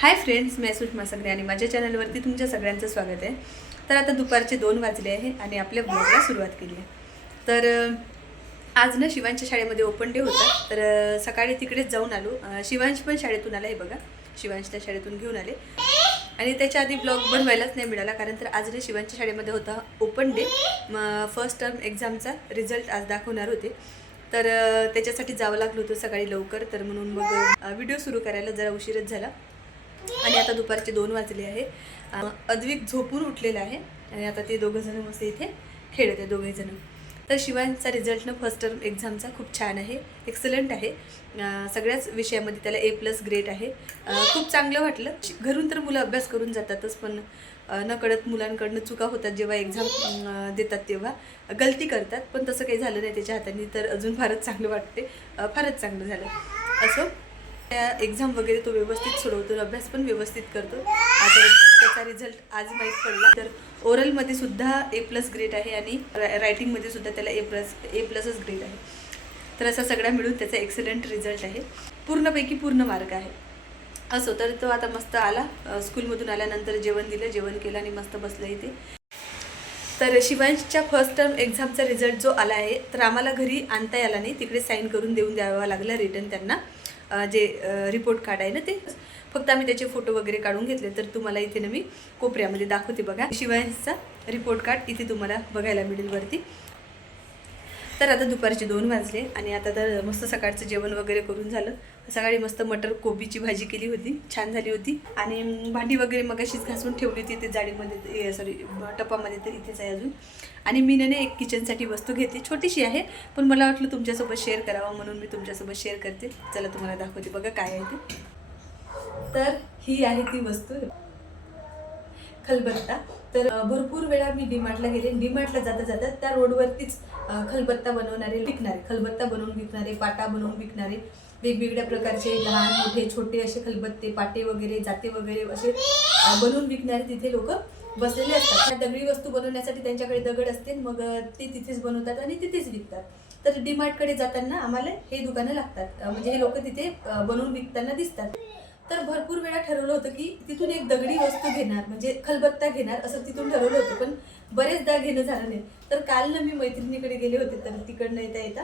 Hi friends मी सुषमा सगळे आणि माझ्या चॅनलवरती तुमच्या सगळ्यांचं स्वागत आहे. तर आता दुपारचे दोन वाजले आहे आणि आपल्या ब्लॉगला सुरुवात केली आहे. तर आज ना शिवांच्या शाळेमध्ये ओपन डे होता. तर सकाळी तिकडेच जाऊन आलो. शिवांश पण शाळेतून आला आहे बघा. शिवांशला शाळेतून घेऊन आले. आणि त्याच्या आधी ब्लॉग बनवायलाच नाही मिळाला कारण तर आज ना शिवांच्या शाळेमध्ये होता ओपन डे मग फर्स्ट टर्म एक्झामचा रिझल्ट आज दाखवणार होते. तर त्याच्यासाठी जावं लागलं होतं सकाळी लवकर. तर म्हणून मग व्हिडिओ सुरू करायला जरा उशीरच झाला. आणि आता दुपारचे दोन वाजले आहे. अद्विक झोपून उठलेला आहे आणि आता ते दोघंजणं मस्त इथे खेळत आहे दोघेजणं तर शिवांचा रिझल्ट ना फर्स्ट टर्म एक्झामचा खूप छान आहे एक्सलंट आहे. सगळ्याच विषयामध्ये त्याला ए प्लस ग्रेड आहे. खूप चांगलं वाटलं. घरून तर मुलं अभ्यास करून जातातच पण नकळत मुलांकडनं चुका होतात जेव्हा एक्झाम देतात तेव्हा. गलती करतात पण तसं काही झालं नाही त्याच्या हाताने तर अजून फारच चांगलं वाटते. फारच चांगलं झालं. असो. त्या एक्झाम वगैरे तो व्यवस्थित सोडवतो अभ्यास पण व्यवस्थित करतो. आता त्याचा रिझल्ट आज माहीत पडला. तर ओरलमध्ये सुद्धा ए प्लस ग्रेड आहे आणि रायटिंगमध्ये सुद्धा त्याला ए प्लस ए प्लसच ग्रेड आहे. तर असा सगळा मिळून त्याचा एक्सलंट रिझल्ट आहे. पूर्णपैकी पूर्ण मार्क आहे. असो तर तो आता मस्त आला. स्कूलमधून आल्यानंतर जेवण दिलं जेवण केलं आणि मस्त बसलं इथे. तर शिवांशच्या फर्स्ट टर्म एक्झामचा रिझल्ट जो आला आहे तर आम्हाला घरी आणता आला नाही. तिकडे साईन करून देऊन द्यावा लागला रिटर्न त्यांना. जे रिपोर्ट कार्ड आहे ना ते फक्त आम्ही त्याचे फोटो वगैरे काढून घेतले तर तुम्हाला इथे ना मी कोपऱ्यामध्ये दाखवते बघा. शिवायचा रिपोर्ट कार्ड इथे तुम्हाला बघायला मिळेल वरती. तर आता दुपारचे दोन वाजले आणि आता तर मस्त सकाळचं जेवण वगैरे करून झालं. सकाळी मस्त मटर कोबीची भाजी केली होती. छान झाली होती. आणि भांडी वगैरे मग अशीच घासून ठेवली होती ते जाडीमध्ये सॉरी टपामध्ये तर इथेच आहे अजून. आणि मी ना एक किचनसाठी वस्तू घेतली. छोटीशी आहे पण मला वाटलं तुमच्यासोबत शेअर करावं म्हणून मी तुमच्यासोबत शेअर करते. चला तुम्हाला दाखवते बघा काय आहे ते. तर ही आहे ती वस्तू. खलबत्ता. तर भरपूर वेळा मी डीमार्टला गेले. डीमार्टला जाता जाता त्या रोडवरतीच खलबत्ता बनवणारे विकणारे खलबत्ता बनवून विकणारे पाटा बनवून विकणारे वेगवेगळ्या प्रकारचे लहान मोठे छोटे असे खलबत्ते पाटे वगैरे जाते वगैरे असे बनवून विकणारे तिथे लोक बसलेले असतात. त्या दगडी वस्तू बनवण्यासाठी त्यांच्याकडे दगड असते मग ते तिथेच बनवतात आणि तिथेच विकतात. तर डीमार्टकडे जाताना आम्हाला हे दुकानं लागतात. म्हणजे हे लोक तिथे बनवून विकताना दिसतात. तर भरपूर वेळा ठरवलं होतं की तिथून एक दगडी वस्तू घेणार म्हणजे खलबत्ता घेणार असं तिथून ठरवलं होतं पण बरेचदा घेणं झालं नाही. तर काल ना मी मैत्रिणीकडे गेले होते तर तिकडनं येता येता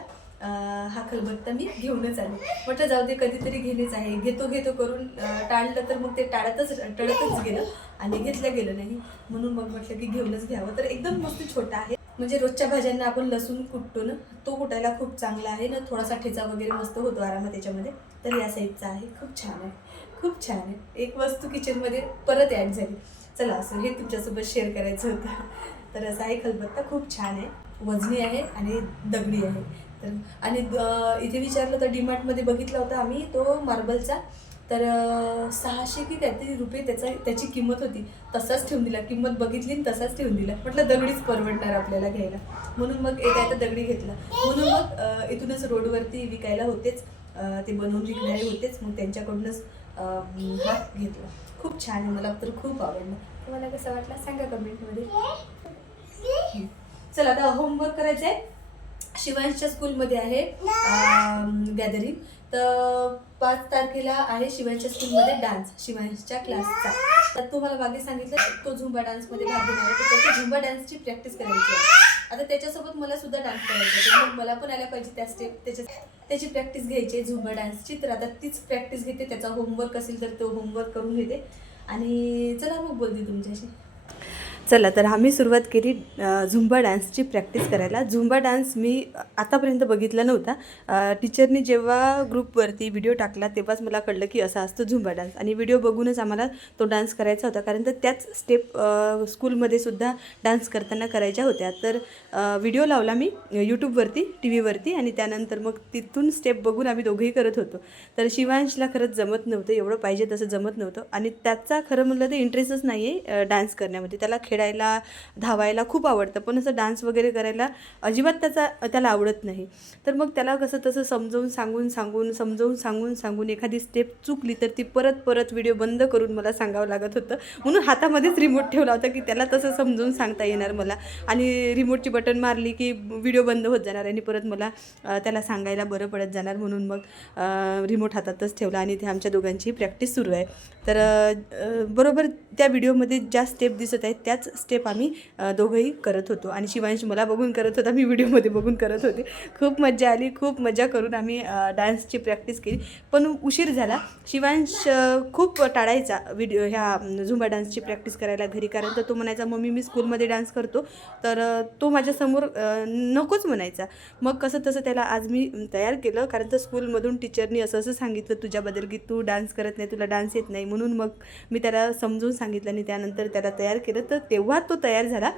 हा खलबत्ता मी घेऊनच आले. म्हटलं जाऊ दे कधीतरी घेणेच आहे. घेतो घेतो करून टाळलं तर मग ते टाळतच टळतच गेलं आणि घेतलं गेलं नाही. म्हणून मग म्हटलं की घेऊनच घ्यावं. तर एकदम मस्त छोटा आहे. म्हणजे रोजच्या भाज्यांना आपण लसूण कुटतो ना तो कुटायला खूप चांगला आहे ना थोडासा ठेचा वगैरे मस्त होतो आरामात त्याच्यामध्ये तर या साईजचा आहे. खूप छान आहे. खूप छान आहे. एक वस्तू किचनमध्ये परत ॲड झाली. चला असं हे तुमच्यासोबत शेअर करायचं होतं. तर असं आहे खलबत्ता खूप छान आहे. वजनी आहे आणि दगडी आहे. तर आणि इथे विचारलं तर डीमार्टमध्ये बघितला होता आम्ही तो मार्बलचा तर सहाशे की काहीतरी रुपये त्याचा त्याची किंमत होती. तसाच ठेवून दिला. किंमत बघितली आणि तसाच ठेवून दिला. म्हटलं दगडीच परवडणार आपल्याला घ्यायला. म्हणून मग एक आहे तर दगडी घेतला. म्हणून मग इथूनच रोडवरती विकायला होतेच. ते बनवून विकणारे होतेच. मग त्यांच्याकडूनच हा घेतला. खूप छान आहे मला तर खूप आवडलं. तुम्हाला कसं वाटलं? सांगा कमेंटमध्ये. चला आता होमवर्क करायचं आहे शिवांशच्या स्कूलमध्ये आहे गॅदरिंग तर पाच तारखेला आहे शिवांशच्या स्कूलमध्ये डान्स शिवांशच्या क्लासचा तर तुम्हाला मागे सांगितलं तो झुंबा डान्समध्ये भाग घेणार आहे. तर त्याची झुंबा डान्सची प्रॅक्टिस करायची आहे. आता त्याच्यासोबत मला सुद्धा डान्स करायचा आहे. तर मग मला पण आल्या पाहिजे त्या स्टेप त्याच्या त्याची प्रॅक्टिस घ्यायची आहे झुंबा डान्सची तर आता तीच प्रॅक्टिस घेते त्याचा होमवर्क असेल तर तो होमवर्क करून घेते. आणि चला मग बोलते तुमच्याशी. चला तर आम्ही सुरुवात केली झुंबा डान्सची प्रॅक्टिस करायला. झुंबा डान्स मी आतापर्यंत बघितला नव्हता. टीचरनी जेव्हा ग्रुपवरती व्हिडिओ टाकला तेव्हाच मला कळलं की असा असतो झुंबा डान्स. आणि व्हिडिओ बघूनच आम्हाला तो डान्स करायचा होता कारण तर त्याच स्टेप स्कूलमध्ये सुद्धा डान्स करताना करायच्या होत्या. तर व्हिडिओ लावला मी यूट्यूबवरती टी व्हीवरती आणि त्यानंतर मग तिथून स्टेप बघून आम्ही दोघंही करत होतो. तर शिवांशला खरंच जमत नव्हतं एवढं पाहिजे तसं जमत नव्हतं. आणि त्याचा खरं म्हणलं तर इंटरेस्टच नाही आहे डान्स करण्यामध्ये. त्याला खेळ खेळायला धावायला खूप आवडतं. पण असं डान्स वगैरे करायला अजिबात त्याचा त्याला आवडत नाही. तर मग त्याला कसं तसं समजावून सांगून सांगून समजावून सांगून सांगून एखादी स्टेप चुकली तर ती परत परत व्हिडिओ बंद करून मला सांगावं लागत होतं. म्हणून हातामध्येच रिमोट ठेवला होता की त्याला तसं समजावून सांगता येणार मला. आणि रिमोटची बटन मारली की व्हिडिओ बंद होत जाणार आणि परत मला त्याला सांगायला बरं पडत जाणार म्हणून मग रिमोट हातातच ठेवला आणि ते आमच्या दोघांची प्रॅक्टिस सुरू आहे. तर बरोबर त्या व्हिडिओमध्ये ज्या स्टेप दिसत आहेत त्याच स्टेप आम्ही दोघंही करत होतो. आणि शिवांश मला बघून करत होता मी व्हिडिओमध्ये बघून करत होते. खूप मजा आली खूप मजा करून आम्ही डान्सची प्रॅक्टिस केली. पण उशीर झाला. शिवांश खूप टाळायचा व्हिडिओ ह्या झुंबा डान्सची प्रॅक्टिस करायला घरी. कारण तर तो म्हणायचा मम्मी मी स्कूलमध्ये डान्स करतो. तर तो माझ्यासमोर नकोच म्हणायचा. मग कसं तसं त्याला आज मी तयार केलं. कारण तर स्कूलमधून टीचरनी असं असं सांगितलं तुझ्याबद्दल की तू डान्स करत नाही तुला डान्स येत नाही. म्हणून मग मी त्याला समजून सांगितलं आणि त्यानंतर त्याला तयार केलं. तर ते तेव्हा तो तयार झाला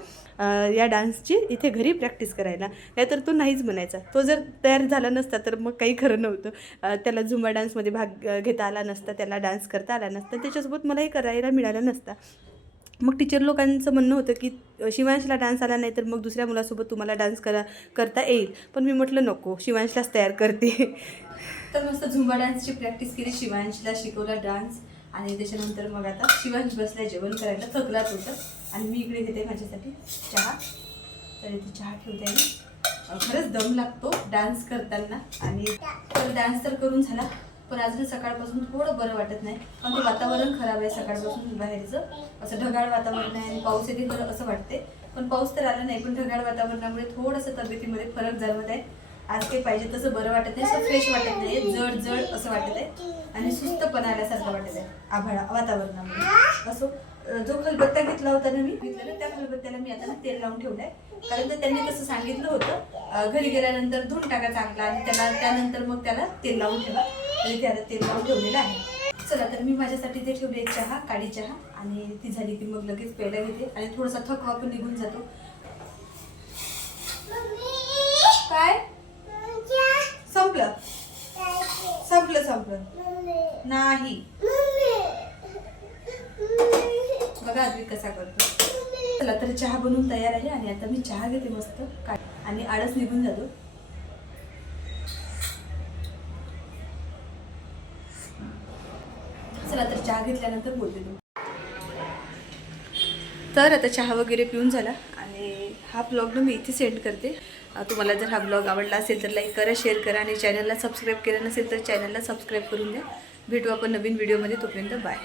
या डान्सची इथे घरी प्रॅक्टिस करायला. नाहीतर तो नाहीच म्हणायचा. तो जर तयार झाला नसता तर मग काही खरं नव्हतं. त्याला झुंबा डान्समध्ये भाग घेता आला नसता त्याला डान्स करता आला नसता त्याच्यासोबत मलाही करायला मिळालं नसता. मग टीचर लोकांचं म्हणणं होतं की शिवांशला डान्स आला नाही तर मग दुसऱ्या मुलासोबत तुम्हाला डान्स करा करता येईल. पण मी म्हटलं नको शिवांशलाच तयार करते. तर मस्त झुंबा डान्सची प्रॅक्टिस केली शिवांशला शिकवला डान्स. आणि त्याच्यानंतर मग आता शिवांश बसला जेवण करायला थकलाच होतं. आणि मी इकडे घेते माझ्यासाठी चहा. तर इथे चहा ठेवते मी. खरंच दम लागतो डान्स करताना. आणि तर डान्स तर करून झाला पण अजून सकाळपासून थोडं बरं वाटत नाही. पण ते वातावरण खराब आहे सकाळपासून बाहेरचं. असं ढगाळ वातावरण आहे आणि पाऊस येते खरं असं वाटते. पण पाऊस तर आला नाही पण ढगाळ वातावरणामुळे थोडंसं तब्येतीमध्ये फरक जाणवत आहे. आज ते पाहिजे तसं बरं वाटत नाही असं फ्रेश वाटत नाही. जड जड असं वाटत आहे. आणि सुस्तपणा आल्यासारखं वाटत आहे आभाळा वातावरणामुळे. असो. जो खलबत्ता घेतला होता ना मी त्या खलबत्त्याला मी आता ना तेल लावून ठेवलंय. कारण तर त्यांनी कसं सांगितलं होतं घरी गेल्यानंतर धुवून टाका चांगला आणि त्याला त्यानंतर मग त्याला तेल लावून ठेवा. आणि त्याला तेल लावून ठेवलेलं आहे. चला तर मी माझ्यासाठी ते ठेवले एक चहा काळी चहा आणि ती झाली की मग लगेच प्यायला घेते. आणि थोडासा थकवा पण निघून जातो. काय? संपलं. संपलं संपलं. नाही. बघा आधी कसा करतो. चला तर चहा बनवून तयार आहे आणि आता मी चहा घेते मस्त. काय? आणि आळस निघून जातो. चला तर चहा घेतल्यानंतर बोलते तू तर आता चहा वगैरे पिऊन झाला आणि हा ब्लॉग ना मी इथे सेंड करते. तुम्हाला जर हा ब्लॉग आवडला असेल तर लाईक करा शेअर करा आणि चॅनलला सबस्क्राईब केलं नसेल तर चॅनलला सबस्क्राईब करून द्या. भेटू आपण नवीन व्हिडिओमध्ये तोपर्यंत बाय